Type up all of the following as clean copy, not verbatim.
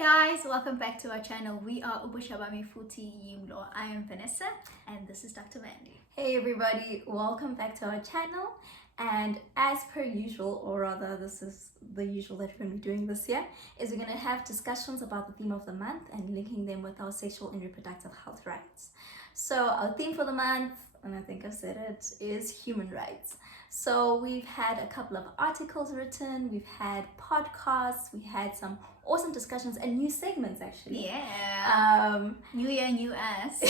guys, welcome back to our channel. We are Ubusha Bami Futi Yimlo. I am Vanessa and this is Dr. Mandy. Hey everybody, welcome back to our channel. And as per usual, or rather this is the usual that we're going to be doing this year, is we're going to have discussions about the theme of the month and linking them with our sexual and reproductive health rights. So our theme for the month, and I think I've said it, is human rights. So we've had a couple of articles written, we've had podcasts, we had some awesome discussions and new segments actually. Yeah. New year, new us.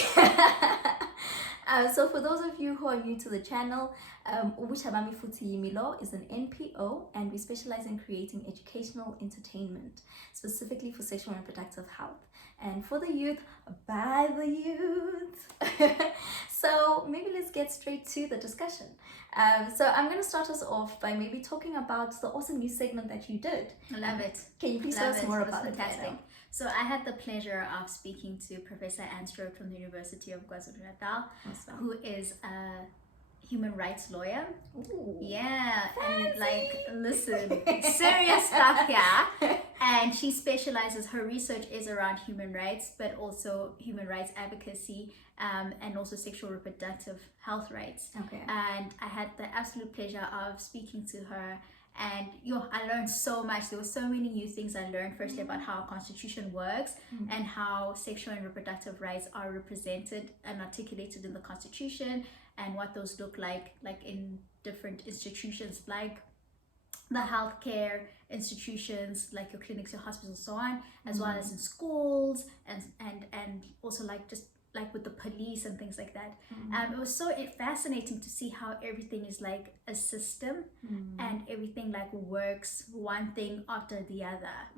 So for those of you who are new to the channel, Ubusha Bami Futi Yimilo is an NPO and we specialize in creating educational entertainment, specifically for sexual and reproductive health. And for the youth, by the youth. So maybe let's get straight to the discussion. So I'm going to start us off by maybe talking about the awesome new segment that you did. I love it. Can you please tell us more about it? Fantastic. So I had the pleasure of speaking to Professor Anne Stroke from the University of KwaZulu-Natal, Awesome. who is a human rights lawyer. Ooh, yeah, fancy. And like, listen, serious stuff here. And she specializes, her research is around human rights, but also human rights advocacy, and also sexual reproductive health rights. Okay. And I had the absolute pleasure of speaking to her. And I learned so much. There were so many new things I learned. Firstly, about how our constitution works and how sexual and reproductive rights are represented and articulated in the constitution, and what those look like in different institutions, like the healthcare institutions, like your clinics, your hospitals, and so on, as well as in schools, and also just like with the police and things like that. It was so fascinating to see how everything is like a system and everything like works one thing after the other.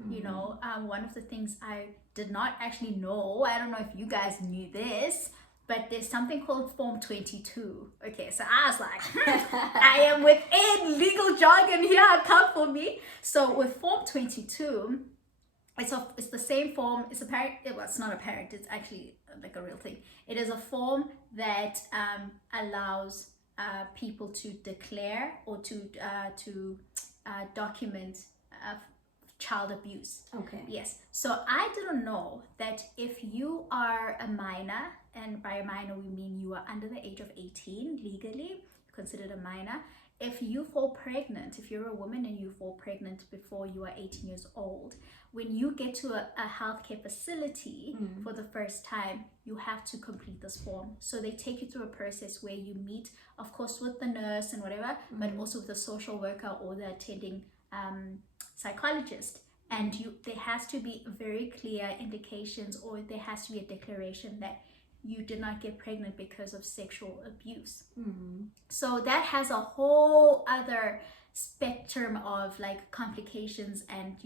One of the things I did not actually know, I don't know if you guys knew this, but there's something called Form 22. Okay, so I was like, I am within legal jargon here, come for me. So with Form 22, it's the same form. It's apparent. Well, it's not apparent. It's actually like a real thing. It is a form that allows people to declare or to document child abuse. Okay. Yes. So I didn't know that if you are a minor, and by a minor we mean you are under the age of 18 legally, considered a minor. If you fall pregnant, if you're a woman and you fall pregnant before you are 18 years old, when you get to a healthcare facility for the first time, you have to complete this form. So they take you through a process where you meet, of course, with the nurse and whatever, but also with the social worker or the attending psychologist. And there has to be very clear indications, or there has to be a declaration that you did not get pregnant because of sexual abuse. So that has a whole other spectrum of like complications, and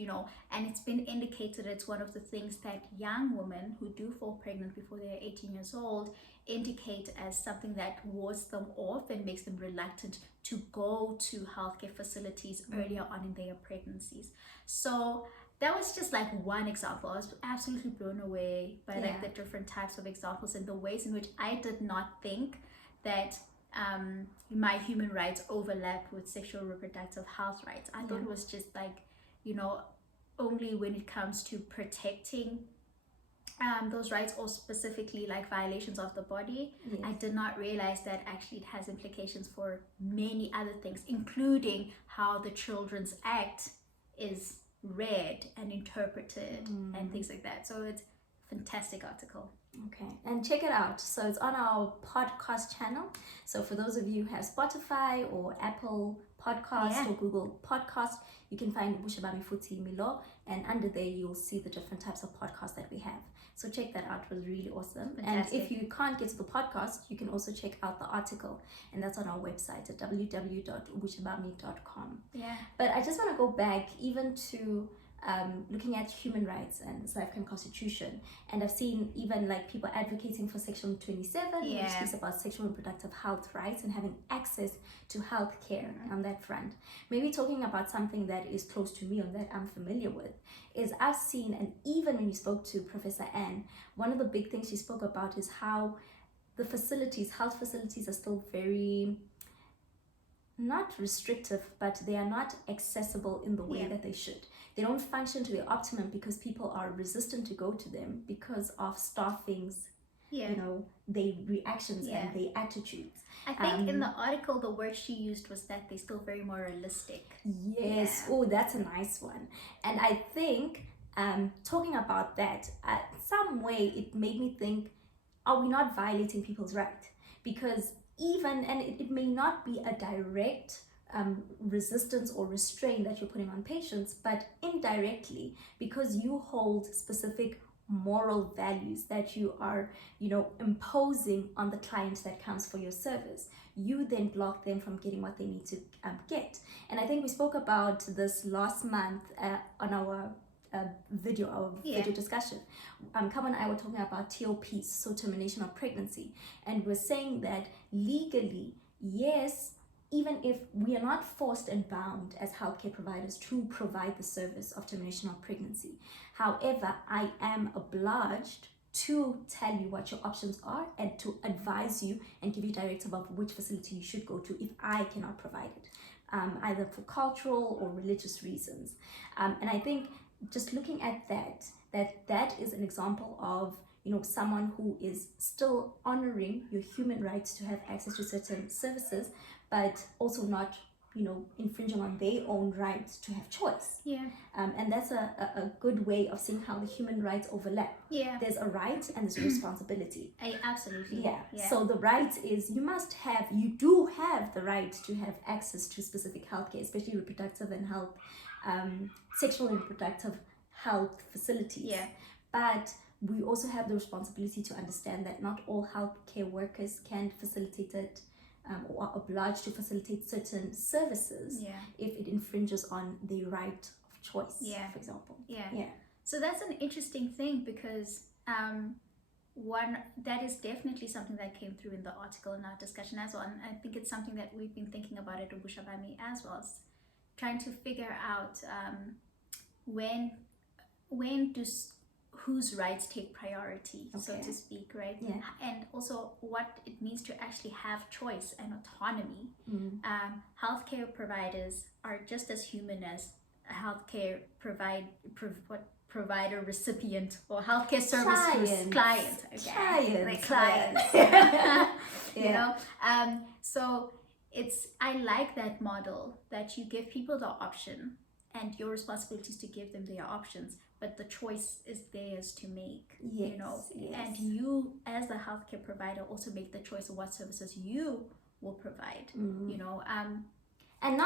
and it's been indicated it's one of the things that young women who do fall pregnant before they're 18 years old indicate as something that wards them off and makes them reluctant to go to healthcare facilities earlier on in their pregnancies. So that was just like one example. I was absolutely blown away by like the different types of examples and the ways in which I did not think that my human rights overlap with sexual reproductive health rights. I thought it was just like, only when it comes to protecting those rights, or specifically like violations of the body. I did not realize that actually it has implications for many other things, including how the Children's Act is read and interpreted and things like that. So it's a fantastic article. Okay, and check it out. So it's on our podcast channel. So for those of you who have Spotify or Apple Podcast or Google Podcast, you can find Ubusha Bami Futi Milo, and under there you'll see the different types of podcasts that we have. So check that out. It was really awesome. Fantastic. And if you can't get to the podcast, you can also check out the article, and that's on our website at www.ubushabami.com. Yeah. But I just want to go back even to looking at human rights and the South African Constitution, and I've seen even like people advocating for Section 27, which speaks about sexual and reproductive health rights and having access to health care on that front. Maybe talking about something that is close to me and that I'm familiar with is I've seen, and even when you spoke to Professor Anne, one of the big things she spoke about is how the facilities, health facilities, are still very not restrictive, but they are not accessible in the way Yeah. that they should. They don't function to their optimum because people are resistant to go to them because of staffing's, Yeah. you know, their reactions Yeah. and their attitudes. I think in the article, the word she used was that they're still very moralistic. Yes. Yeah. Oh, that's a nice one. And I think talking about that, some way it made me think, are we not violating people's right? Because even, and it may not be a direct resistance or restraint that you're putting on patients, but indirectly, because you hold specific moral values that you are, you know, imposing on the client that comes for your service, you then block them from getting what they need to get. And I think we spoke about this last month on our video discussion. Kamal and I were talking about TOPs, so termination of pregnancy, and we're saying that legally, yes, even if we are not forced and bound as healthcare providers to provide the service of termination of pregnancy, however, I am obliged to tell you what your options are and to advise you and give you directive of which facility you should go to if I cannot provide it, either for cultural or religious reasons. And I think just looking at that is an example of, you know, someone who is still honoring your human rights to have access to certain services, but also not, you know, infringing on their own right to have choice. Yeah. And that's a good way of seeing how the human rights overlap. Yeah. There's a right and there's a responsibility. Absolutely. Yeah. Yeah. So the right is you do have the right to have access to specific healthcare, especially reproductive and health, sexual and reproductive health facilities. Yeah. But we also have the responsibility to understand that not all healthcare workers can facilitate it or are obliged to facilitate certain services if it infringes on the right of choice, for example. Yeah. So that's an interesting thing because that is definitely something that came through in the article in our discussion as well. And I think it's something that we've been thinking about at Ubusha Bami as well, trying to figure out when whose rights take priority, so to speak, right? Yeah. And also what it means to actually have choice and autonomy. Healthcare providers are just as human as a healthcare provider recipient or healthcare service client. Okay? Clients. You know, so I like that model that you give people the option and your responsibility is to give them their options, but the choice is theirs to make. You know, and you as the healthcare provider also make the choice of what services you will provide. You know, and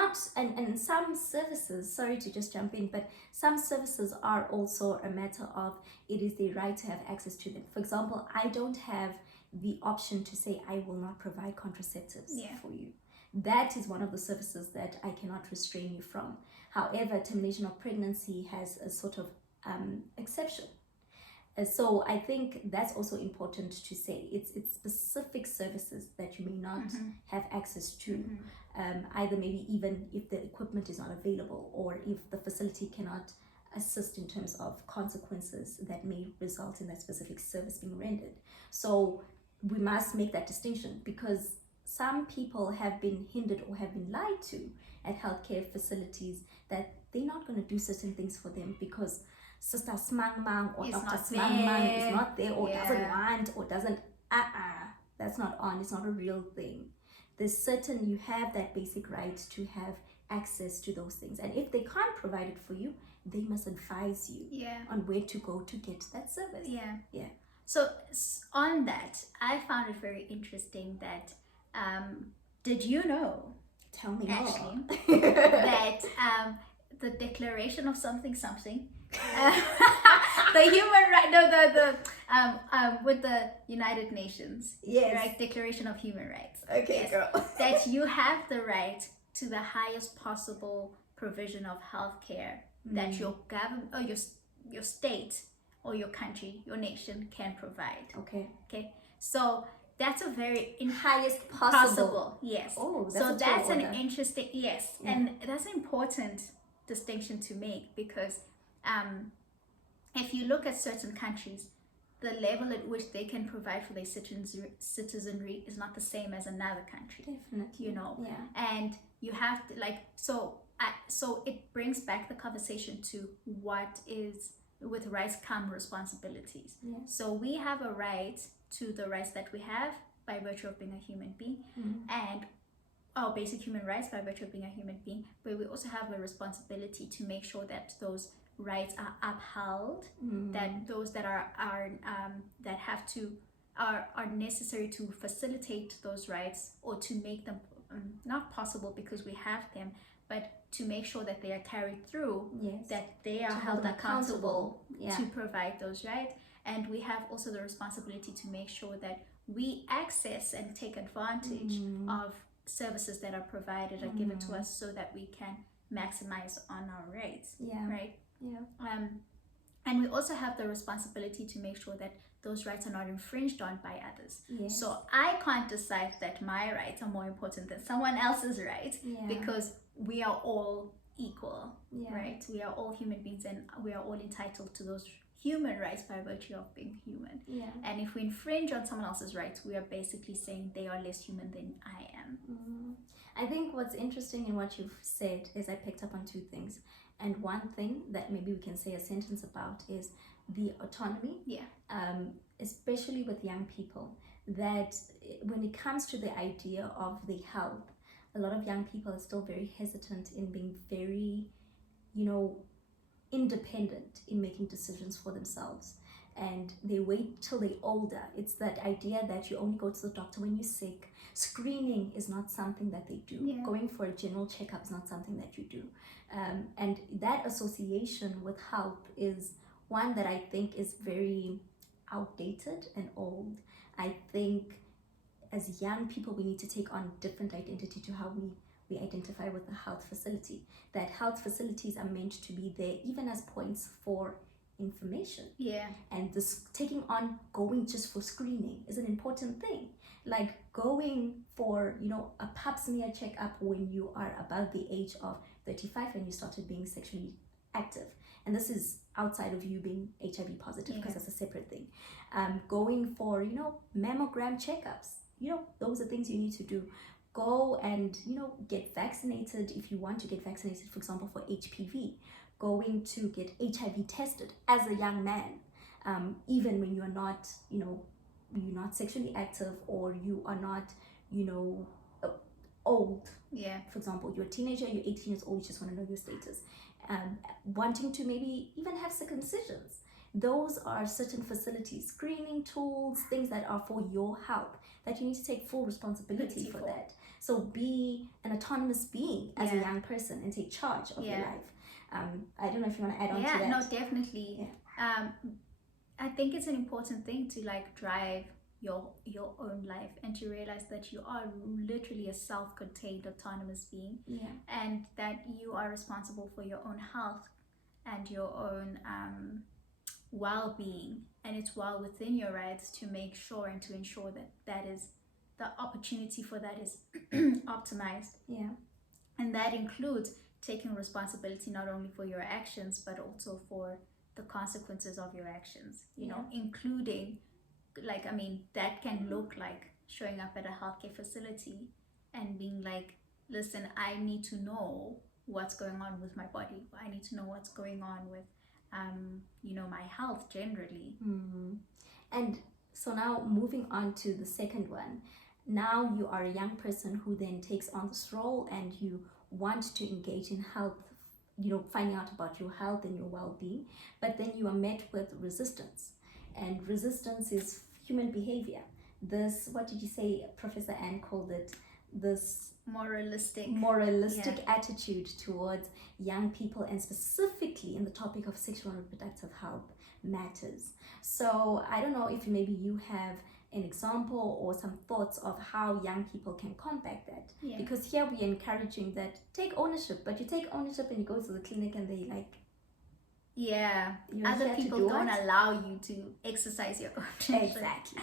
some services, sorry to just jump in, but some services are also a matter of it is their right to have access to them. For example, I don't have the option to say I will not provide contraceptives for you. That is one of the services that I cannot restrain you from. However, termination of pregnancy has a sort of exception. So I think that's also important to say. It's specific services that you may not have access to, either maybe even if the equipment is not available or if the facility cannot assist in terms of consequences that may result in that specific service being rendered. So we must make that distinction because some people have been hindered or have been lied to at healthcare facilities that they're not going to do certain things for them because Sister Smang Mang or Dr. Smang Mang is not there or doesn't want or doesn't, that's not on, it's not a real thing. There's certain, you have that basic right to have access to those things. And if they can't provide it for you, they must advise you on where to go to get that service. Yeah. So on that, I found it very interesting that, did you know? Tell me more. Actually, that the Declaration of something, the human right, with the United Nations, right? Declaration of Human Rights. Okay, girl. That you have the right to the highest possible provision of healthcare that your government or your state or your country, your nation can provide. Okay. So that's a very highest possible. Yes. Oh, that's an interesting and that's an important distinction to make because if you look at certain countries, the level at which they can provide for their citizenry is not the same as another country. Definitely. You know, Yeah. and you have to like so it brings back the conversation to what is with rights come responsibilities. Yeah. So we have a right to the rights that we have by virtue of being a human being, and our basic human rights by virtue of being a human being, but we also have a responsibility to make sure that those rights are upheld, that those that are that have to are necessary to facilitate those rights, or to make them not possible because we have them, but to make sure that they are carried through, Yes. that they are To held hold them accountable Yeah. to provide those rights. And we have also the responsibility to make sure that we access and take advantage of services that are provided or given to us, so that we can maximize on our rights. Yeah. Right. Yeah. And we also have the responsibility to make sure that those rights are not infringed on by others. Yes. So I can't decide that my rights are more important than someone else's rights, Yeah. because we are all equal. Yeah. Right? We are all human beings, and we are all entitled to those human rights by virtue of being human. Yeah. And if we infringe on someone else's rights, we are basically saying they are less human than I am. I think what's interesting in what you've said is I picked up on two things. And one thing that maybe we can say a sentence about is the autonomy. Yeah. Especially with young people, that when it comes to the idea of the health, a lot of young people are still very hesitant in being very, independent in making decisions for themselves, and they wait till they're older. It's that idea that you only go to the doctor when you're sick. Screening is not something that they do. Yeah. Going for a general checkup is not something that you do. And that association with health is one that I think is very outdated and old. I think as young people, we need to take on different identity to how we identify with the health facility. That health facilities are meant to be there even as points for information. Yeah. And this taking on going just for screening is an important thing. Like going for, a pap smear checkup when you are above the age of 35 and you started being sexually active. And this is outside of you being HIV positive, because that's a separate thing. Going for, mammogram checkups. Those are things you need to do. Go and, get vaccinated if you want to get vaccinated, for example, for HPV. Going to get HIV tested as a young man, even when you're not, you're not sexually active, or you are not, old. Yeah. For example, you're a teenager, you're 18 years old, you just want to know your status. Wanting to maybe even have circumcisions. Those are certain facilities, screening tools, things that are for your health, that you need to take full responsibility for that. So be an autonomous being as a young person and take charge of your life. I don't know if you want to add on to that. Yeah, no, definitely. Yeah. I think it's an important thing to drive your own life, and to realize that you are literally a self-contained autonomous being, and that you are responsible for your own health and your own well-being, and it's well within your rights to make sure and to ensure that is the opportunity for that is optimized. And that includes taking responsibility not only for your actions, but also for the consequences of your actions, including that can look like showing up at a healthcare facility and being like, listen, I need to know what's going on with my body. I need to know what's going on with my health generally. And so now moving on to the second one. Now you are a young person who then takes on this role, and you want to engage in health, finding out about your health and your well-being, but then you are met with resistance. And resistance is human behavior. This, what did you say, Professor Anne called it? This moralistic attitude towards young people, and specifically in the topic of sexual and reproductive health matters. So I don't know if maybe you have an example or some thoughts of how young people can combat that. Because here we are encouraging that take ownership, but you take ownership and you go to the clinic and they other people don't allow you to exercise your own exactly.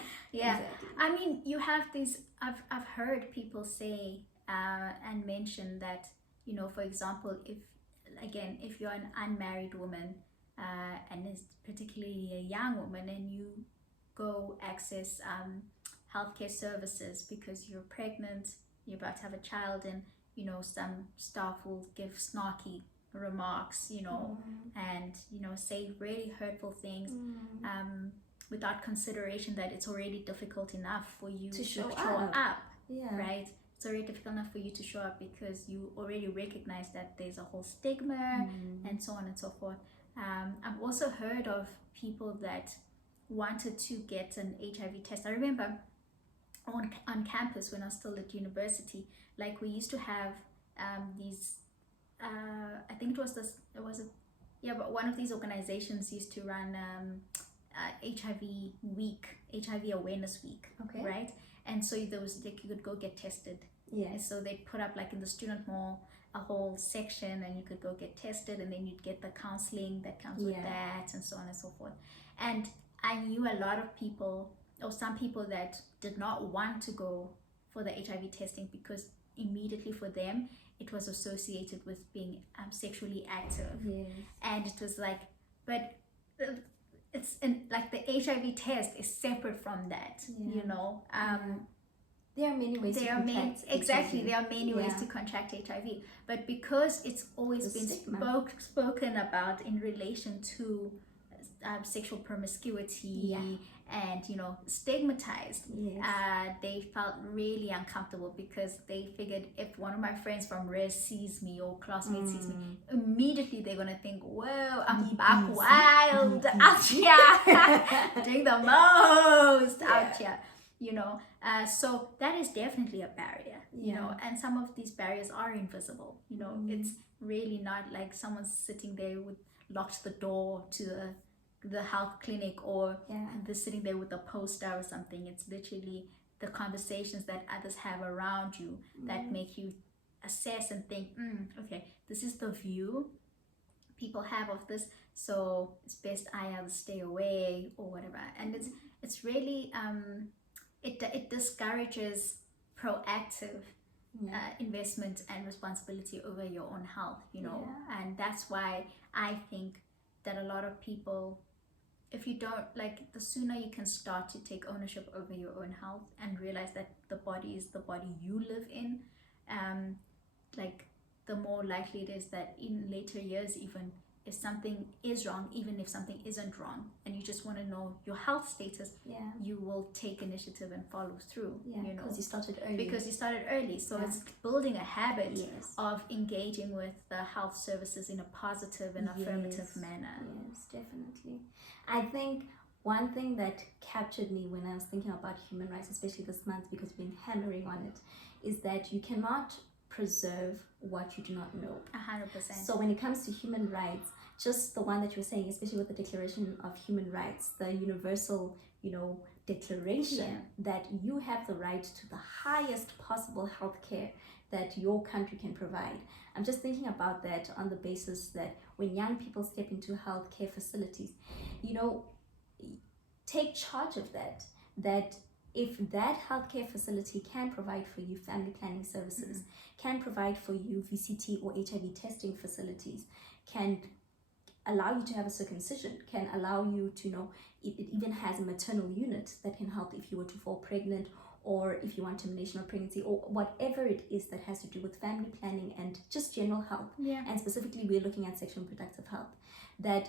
I mean, you have these, I've heard people say and mention that, for example, if you're an unmarried woman, and is particularly a young woman, and go access healthcare services because you're pregnant, you're about to have a child, and some staff will give snarky remarks, and say really hurtful things, without consideration that it's already difficult enough for you to show up. Yeah. Right? It's already difficult enough for you to show up because you already recognize that there's a whole stigma, and so on and so forth. I've also heard of people that wanted to get an HIV test. I remember on campus when I was still at university, like we used to have these. I think it was this. It was a yeah, but one of these organizations used to run HIV week, HIV awareness week, Okay. right? And so there was like you could go get tested. Yeah. And so they put up like in the student mall a whole section, and you could go get tested, and then you'd get the counseling that comes with that, and so on and so forth. And I knew a lot of people, or some people, that did not want to go for the HIV testing because immediately for them it was associated with being sexually active. Yes. And it was like, but it's like the HIV test is separate from that, There are many ways to contract exactly. HIV. There are many ways to contract HIV, but because it's always been spoken about in relation to sexual promiscuity and stigmatized, they felt really uncomfortable because they figured if one of my friends from res sees me or classmates sees me, immediately they're gonna think, whoa, I'm back wild out here doing the most out here. So that is definitely a barrier, and some of these barriers are invisible. It's really not like someone's sitting there with locked the door to the health clinic, or they're sitting there with a poster or something. It's literally the conversations that others have around you that make you assess and think, okay, this is the view people have of this, so it's best I either stay away or whatever. And it's really it discourages proactive investment and responsibility over your own health, and that's why I think that a lot of people, if you don't, like, the sooner you can start to take ownership over your own health and realize that the body is the body you live in, like, the more likely it is that in later years, even if something is wrong, even if something isn't wrong, and you just want to know your health status, you will take initiative and follow through. Because you started early. So it's building a habit of engaging with the health services in a positive and affirmative manner. Yes, definitely. I think one thing that captured me when I was thinking about human rights, especially this month, because we've been hammering on it, is that you cannot preserve what you do not know. 100%. So when it comes to human rights, just the one that you were saying, especially with the Declaration of Human Rights, the universal, declaration that you have the right to the highest possible health care that your country can provide. I'm just thinking about that on the basis that when young people step into healthcare facilities, take charge of that if that healthcare facility can provide for you family planning services, can provide for you VCT or HIV testing facilities, can allow you to have a circumcision, can allow you to it even has a maternal unit that can help if you were to fall pregnant, or if you want termination of pregnancy, or whatever it is that has to do with family planning and just general health. And specifically we're looking at sexual and reproductive health, that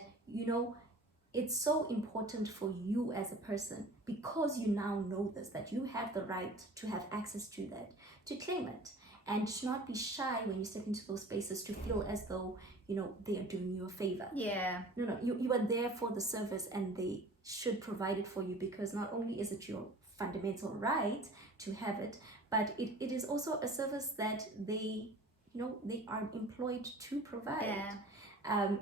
it's so important for you as a person, because you now know this, that you have the right to have access to that, to claim it, and to not be shy when you step into those spaces, to feel as though they are doing you a favor. No, you are there for the service, and they should provide it for you, because not only is it your fundamental right to have it, but it is also a service that they are employed to provide.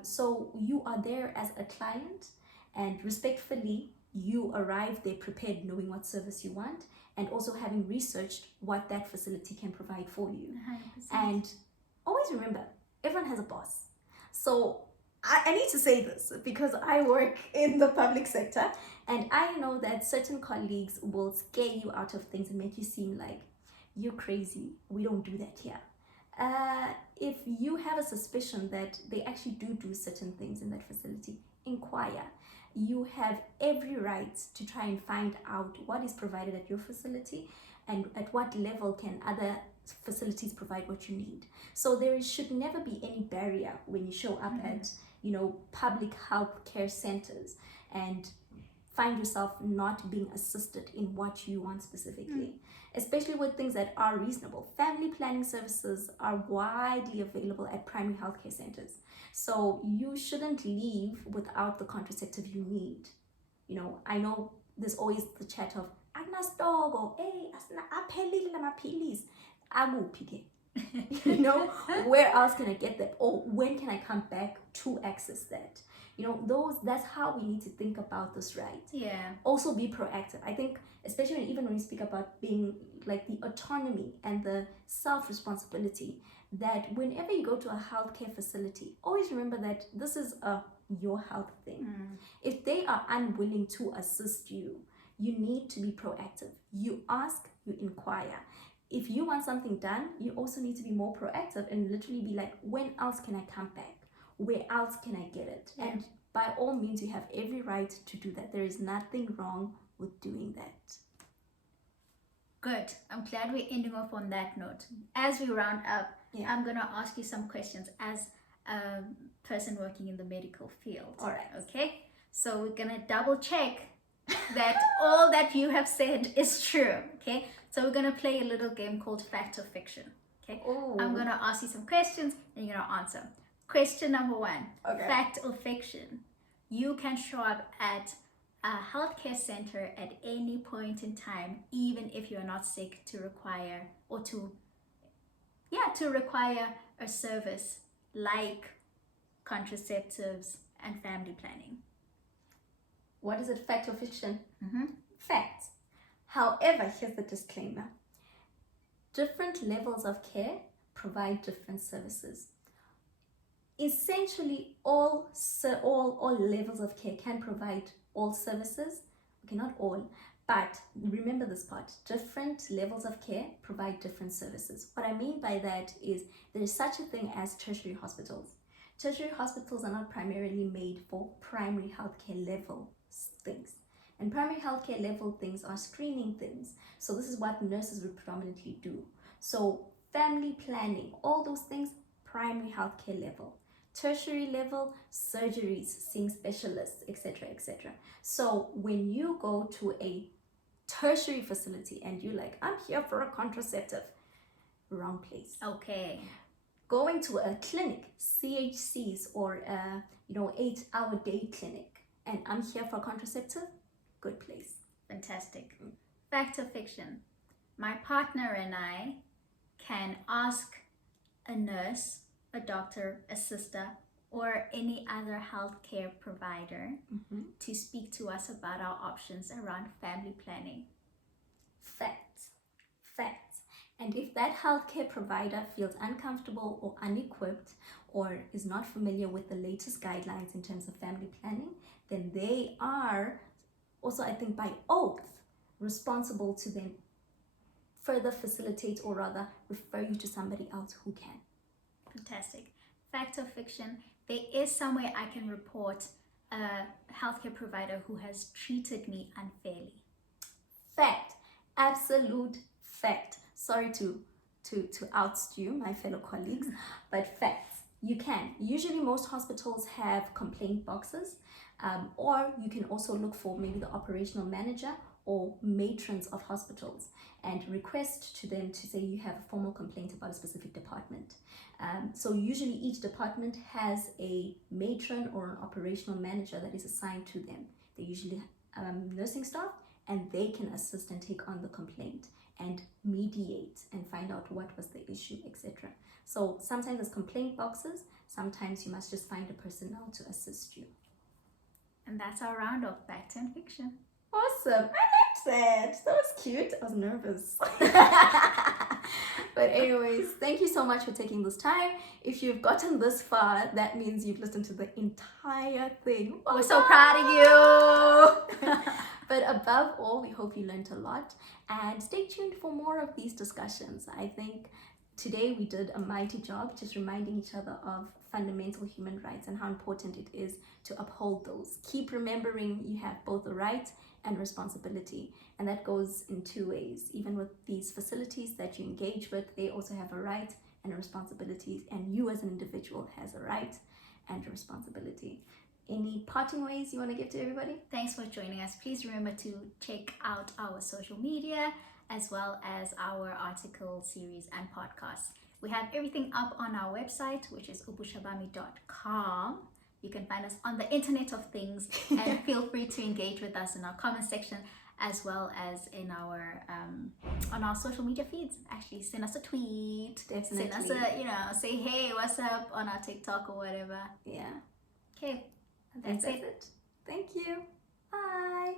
So you are there as a client, and respectfully you arrive there prepared, knowing what service you want, and also having researched what that facility can provide for you. 100%. And always remember, everyone has a boss. So I need to say this because I work in the public sector, and I know that certain colleagues will scare you out of things and make you seem like you're crazy. We don't do that here. If you have a suspicion that they actually do certain things in that facility, inquire. you have every right to try and find out what is provided at your facility and at what level can other facilities provide what you need. So there should never be any barrier when you show up at, public health care centers and find yourself not being assisted in what you want specifically, especially with things that are reasonable. Family planning services are widely available at primary healthcare centers. So you shouldn't leave without the contraceptive you need. I know there's always the chat of, "Akunasitoko," or "Hey, aphelile lamaphilisi." Akuphi ke? Where else can I get that? Or when can I come back to access that? That's how we need to think about this, right? Yeah. Also be proactive. I think, especially when we speak about being like the autonomy and the self-responsibility, that whenever you go to a healthcare facility, always remember that this is your health thing. If they are unwilling to assist you, you need to be proactive. You ask, you inquire. If you want something done, you also need to be more proactive and literally be like, when else can I come back? Where else can I get it? Yeah. And by all means, you have every right to do that. There is nothing wrong with doing that. Good. I'm glad we're ending off on that note. As we round up, I'm going to ask you some questions as a person working in the medical field. All right. Okay? So we're going to double check that all that you have said is true. Okay? So we're going to play a little game called Fact or Fiction. Okay? Ooh. I'm going to ask you some questions and you're going to answer. Question number 1. Okay. Fact or fiction? You can show up at a healthcare center at any point in time, even if you're not sick, to require a service like contraceptives and family planning. What is it, fact or fiction? Fact. However, here's the disclaimer. Different levels of care provide different services. Essentially, all levels of care can provide all services. Okay, not all, but remember this part. Different levels of care provide different services. What I mean by that is there is such a thing as tertiary hospitals. Tertiary hospitals are not primarily made for primary healthcare level things. And primary healthcare level things are screening things. So this is what nurses would predominantly do. So family planning, all those things, primary healthcare level. Tertiary level, surgeries, seeing specialists, etc., etc. So when you go to a tertiary facility and you're like, I'm here for a contraceptive, wrong place. Okay. Going to a clinic, CHCs, or 8-hour day clinic, and I'm here for a contraceptive, good place. Fantastic. Fact or fiction? My partner and I can ask a nurse, a doctor, a sister, or any other healthcare provider to speak to us about our options around family planning. Facts. And if that healthcare provider feels uncomfortable or unequipped or is not familiar with the latest guidelines in terms of family planning, then they are also, I think, by oath, responsible to then further facilitate or rather refer you to somebody else who can. Fantastic. Fact or fiction? There is somewhere I can report a healthcare provider who has treated me unfairly. Fact. Absolute fact. Sorry to oust you, my fellow colleagues, but facts. You can. Usually most hospitals have complaint boxes, or you can also look for maybe the operational manager or matrons of hospitals and request to them to say you have a formal complaint about a specific department. So usually each department has a matron or an operational manager that is assigned to them. They usually nursing staff, and they can assist and take on the complaint and mediate and find out what was the issue, etc. So sometimes there's complaint boxes, sometimes you must just find a personnel to assist you. And that's our round of fact and fiction. Awesome. I liked that. That was cute. I was nervous. But anyways, thank you so much for taking this time. If you've gotten this far, that means you've listened to the entire thing. We're so proud of you. But above all, we hope you learned a lot, and stay tuned for more of these discussions. I think today we did a mighty job just reminding each other of fundamental human rights and how important it is to uphold those. Keep remembering you have both a right and responsibility, and that goes in two ways. Even with these facilities that you engage with, they also have a right and a responsibility, and you as an individual has a right and a responsibility. Any parting ways you want to give to everybody? Thanks for joining us. Please remember to check out our social media as well as our article series and podcasts. We have everything up on our website, which is ubushabami.com. You can find us on the Internet of Things, and feel free to engage with us in our comment section as well as in our on our social media feeds. Actually, send us a tweet. Definitely. Send us a say hey, what's up on our TikTok or whatever. Yeah. Okay, That's it. Thank you. Bye.